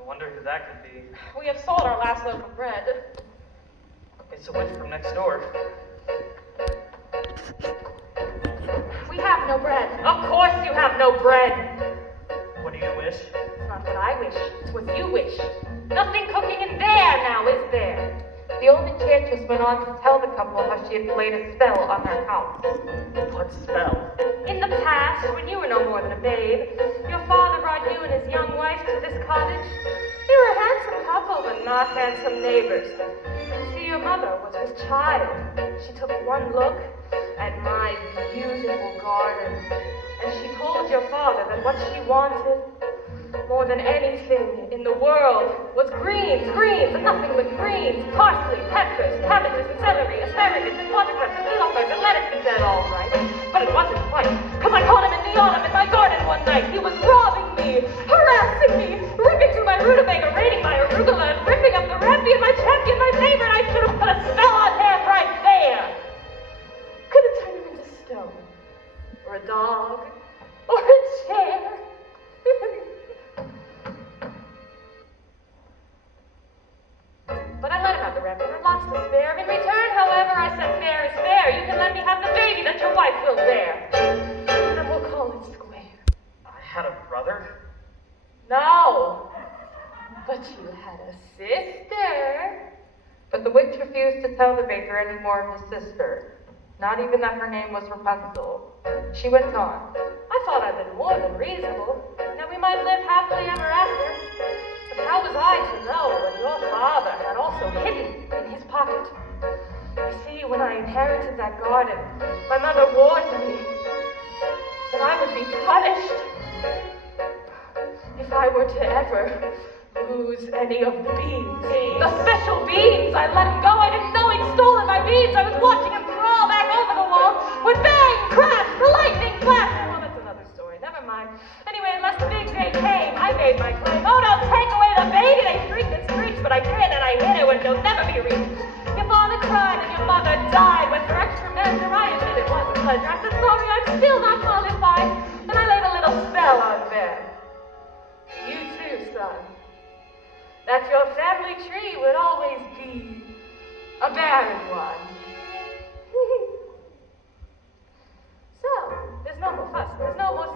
I wonder who that could be. We have sold our last loaf of bread. It's a witch from next door. We have no bread. Of course you have no bread. What do you wish? It's not what I wish, it's what you wish. Nothing cooking in there now, is there? The old enchantress went on to tell the couple how she had played a spell on their house. What spell? In the past, when you were no more than a babe, your father brought you and his young wife to this cottage. You were a handsome couple, but not handsome neighbors. See, your mother was with child. She took one look at my beautiful garden, and she told your father that what she wanted more than anything in the world was greens, and nothing but greens, parsley, peppers, cabbages, and celery, asparagus, and watercress, and little birds, and lettuce, he said, all right. But it wasn't quite, because I caught him in the autumn in my garden one night. He was robbing me, harassing me, ripping through my rutabaga, raiding my arugula, and ripping up the rampion, my champion, my favorite. I should have put a spell on him right there. Could have turned him into stone, or a dog, or a chair. But I let him have the rampion and lots to spare. In return, however, I said, fair is fair. You can let me have the baby that your wife will bear. And we'll call it square. I had a brother? No. But you had a sister. But the witch refused to tell the baker any more of his sister, not even that her name was Rapunzel. She went on. I thought I'd been more than reasonable. Now we might live happily ever after. But how was I to know what your father had also hidden in his pocket? You see, when I inherited that garden, my mother warned me that I would be punished if I were to ever lose any of the beans. The special beans! I let him go. I didn't know he'd stolen my beans. I was watching him crawl back over the wall when bang, crash, the lightning flash. Well, that's another story. Never mind. Anyway, unless the big day came, I made my claim. Oh, no, take away the baby! They shrieked and screeched, but I did, and I hid it when she'll never be reached. Your father cried and your mother died. When for extra measure I admit it wasn't pleasure. I said, sorry, I'm still not qualified. And I laid a little spell on them. You too, son. That your family tree would always be a barren one. So, there's no more fuss, there's no more